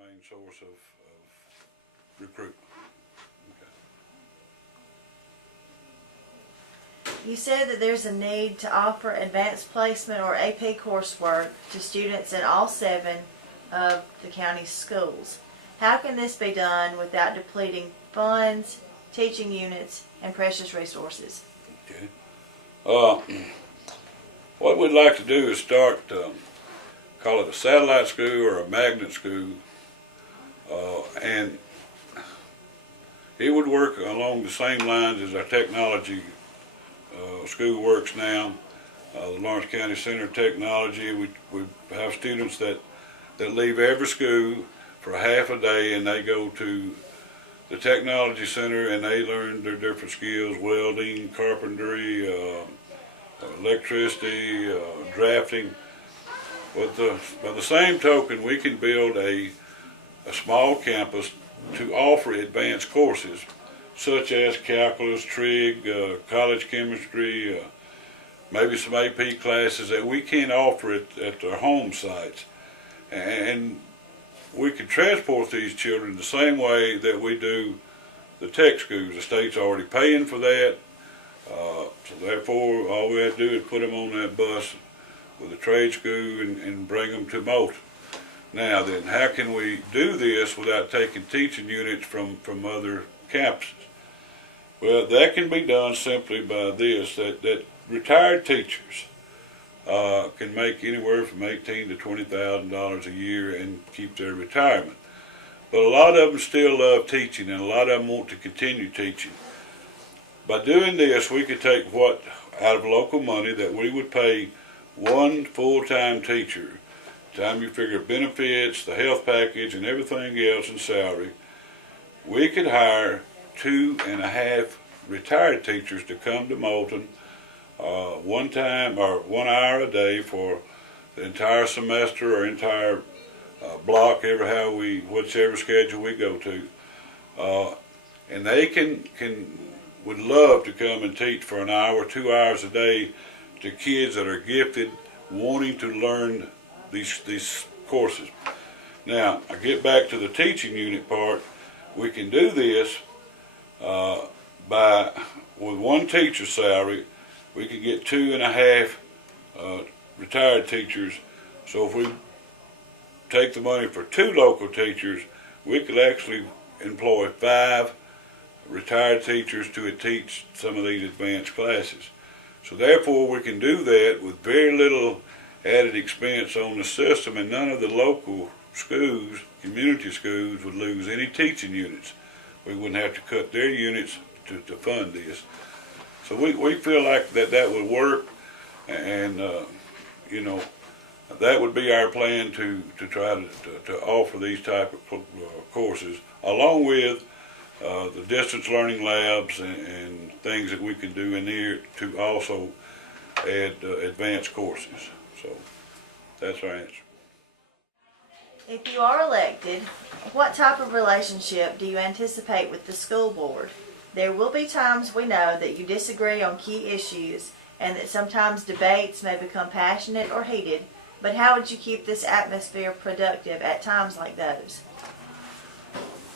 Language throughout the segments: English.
main source of recruitment. You said that there's a need to offer advanced placement or AP coursework to students in all 7 of the county's schools. How can this be done without depleting funds, teaching units, and precious resources? Okay. What we'd like to do is start, call it a satellite school or a magnet school, and it would work along the same lines as our technology school works now. The Lawrence County Center of Technology, we have students that leave every school for a half a day and they go to the technology center and they learn their different skills: welding, carpentry, electricity, drafting. But by the same token, we can build a small campus to offer advanced courses such as calculus, trig, college chemistry, maybe some AP classes that we can't offer at their home sites. And we can transport these children the same way that we do the tech schools. The state's already paying for that, so therefore all we have to do is put them on that bus with a trade school and bring them to Moulton. Now then, how can we do this without taking teaching units from other campuses? Well, that can be done simply by this, that retired teachers can make anywhere from $18,000 to $20,000 a year and keep their retirement. But a lot of them still love teaching, and a lot of them want to continue teaching. By doing this, we could take what out of local money that we would pay one full-time teacher. Time you figure benefits, the health package, and everything else, and salary, we could hire 2.5 retired teachers to come to Moulton one time or 1 hour a day for the entire semester or entire block, whichever schedule we go to, and they would love to come and teach for an hour, 2 hours a day to kids that are gifted, wanting to learn these courses. Now, I get back to the teaching unit part. We can do this with one teacher's salary. We can get 2.5 retired teachers. So if we take the money for 2 local teachers, we could actually employ 5 retired teachers to teach some of these advanced classes. So therefore we can do that with very little added expense on the system, and none of the local schools, community schools, would lose any teaching units. We wouldn't have to cut their units to fund this. So we feel like that would work, and that would be our plan to try to offer these type of courses, along with the distance learning labs and things that we can do in there to also add advanced courses. So that's our answer. If you are elected, what type of relationship do you anticipate with the school board? There will be times, we know, that you disagree on key issues and that sometimes debates may become passionate or heated, but how would you keep this atmosphere productive at times like those?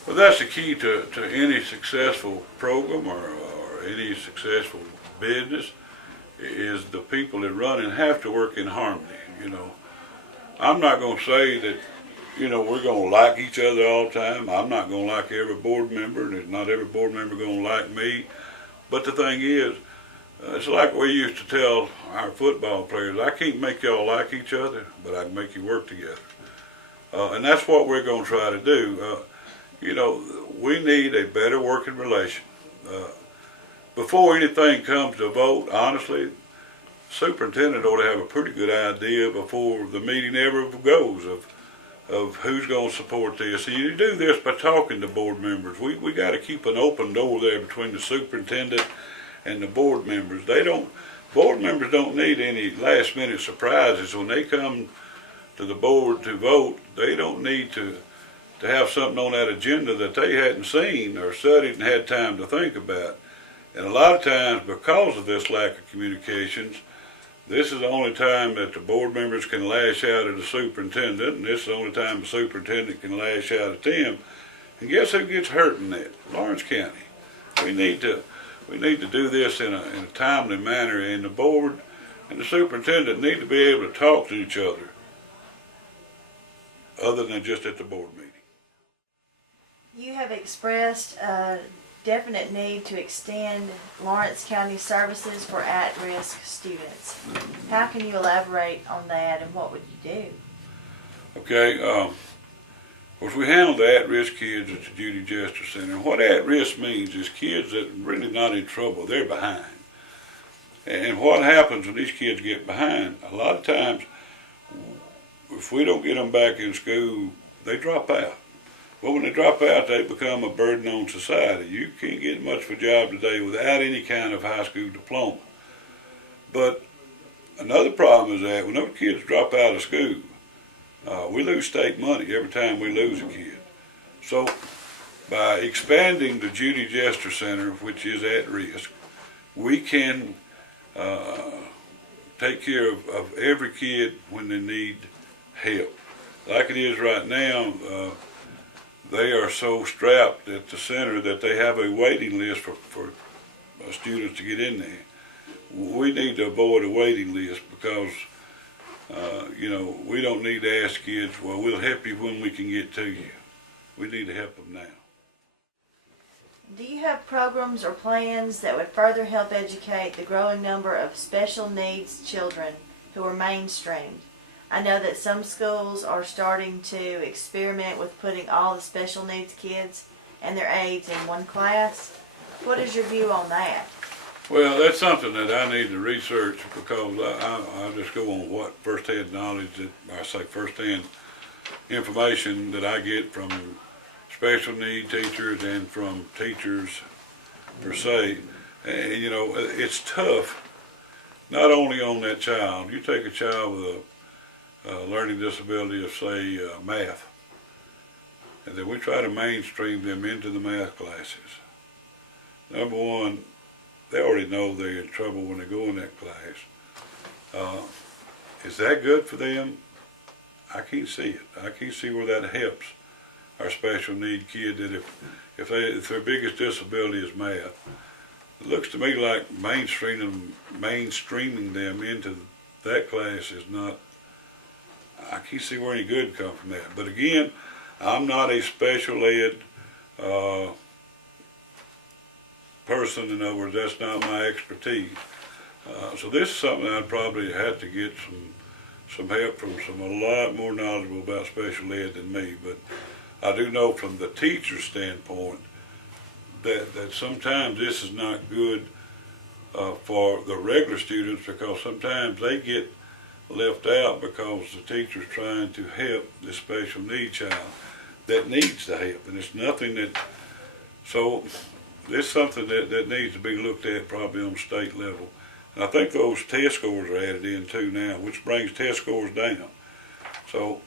Well, that's the key to any successful program or any successful business, is the people that run and have to work in harmony. I'm not going to say that we're going to like each other all the time. I'm not going to like every board member, and not every board member going to like me. But the thing is, it's like we used to tell our football players: I can't make y'all like each other, but I can make you work together. And that's what we're going to try to do. We need a better working relation. Before anything comes to vote, honestly, the superintendent ought to have a pretty good idea before the meeting ever goes of who's going to support this. And you do this by talking to board members. We got to keep an open door there between the superintendent and the board members. Board members don't need any last minute surprises when they come to the board to vote. They don't need to have something on that agenda that they hadn't seen or studied and had time to think about. And a lot of times, because of this lack of communications, This is the only time that the board members can lash out at the superintendent, and this is the only time the superintendent can lash out at them. And guess who gets hurt in that? Lawrence County. We need to do this in a timely manner, and the board and the superintendent need to be able to talk to each other than just at the board meeting. You have expressed a definite need to extend Lawrence County services for at-risk students. How can you elaborate on that, and what would you do? Okay, of course we handle the at-risk kids at the Judy Jester Center. And what at-risk means is kids that are really not in trouble, they're behind. And what happens when these kids get behind, a lot of times, if we don't get them back in school, they drop out. Well, when they drop out, they become a burden on society. You can't get much of a job today without any kind of high school diploma. But another problem is that when those kids drop out of school, we lose state money every time we lose a kid. So by expanding the Judy Jester Center, which is at risk, we can take care of every kid when they need help. Like it is right now, they are so strapped at the center that they have a waiting list for students to get in there. We need to avoid a waiting list because, we don't need to ask kids, well, we'll help you when we can get to you. We need to help them now. Do you have programs or plans that would further help educate the growing number of special needs children who are mainstreamed? I know that some schools are starting to experiment with putting all the special needs kids and their aides in one class. What is your view on that? Well, that's something that I need to research because I just go on what first-hand knowledge, first-hand information that I get from special need teachers and from teachers per se. And it's tough, not only on that child. You take a child with a learning disability of, say, math, and then we try to mainstream them into the math classes. Number one, they already know they're in trouble when they go in that class. Is that good for them? I can't see it. I can't see where that helps our special need kid, that if their biggest disability is math, it looks to me like mainstreaming them into that class is not, I can't see where any good come from that. But again, I'm not a special ed person. In other words, that's not my expertise. So this is something I'd probably have to get some help from a lot more knowledgeable about special ed than me. But I do know from the teacher's standpoint that sometimes this is not good for the regular students, because sometimes they get left out because the teacher's trying to help this special need child that needs the help. And it's nothing that, so this is something that needs to be looked at probably on state level. And I think those test scores are added in too now, which brings test scores down. So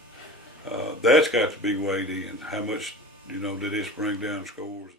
that's got to be weighed in. How much, did this bring down scores?